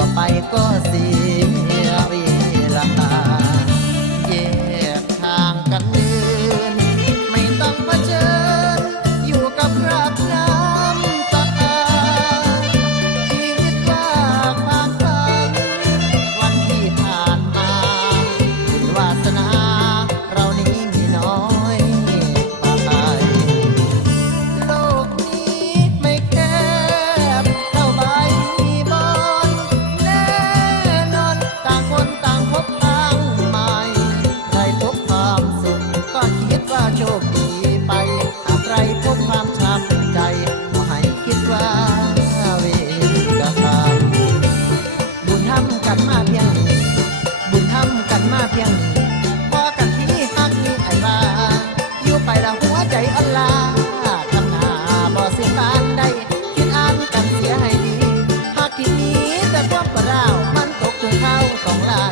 ต่อไปก็เสียเวลาแยกทางกันเดินไม่ต้องเผชิญอยู่กับรักน้ำตาคิดว่าความฝันวันที่ผ่านมาบุญวาสนาเรานี้มีน้อยไปโลกนี้ไม่แคบเท่าใบบอนแน่นอนต่างคนต่างพบทางใหม่ใครพบความสุขก็คิดว่าโชคดีไปหากใครพบความช้ำใจก็ให้คิดว่าเวรกรรมบุญทำกันมาเพียงนี้บุญทำกันมาเพียงนี้พอกันที่ฮักนี้ไอ้บ้าอยู่ไปแล้วหัวใจอ่อนล้าทำหน้าบ่เสียบานใดคิดอ่านกันเสียให้ดีหากที่นี้แต่ความประราวมันตกถึงเขาต้องลา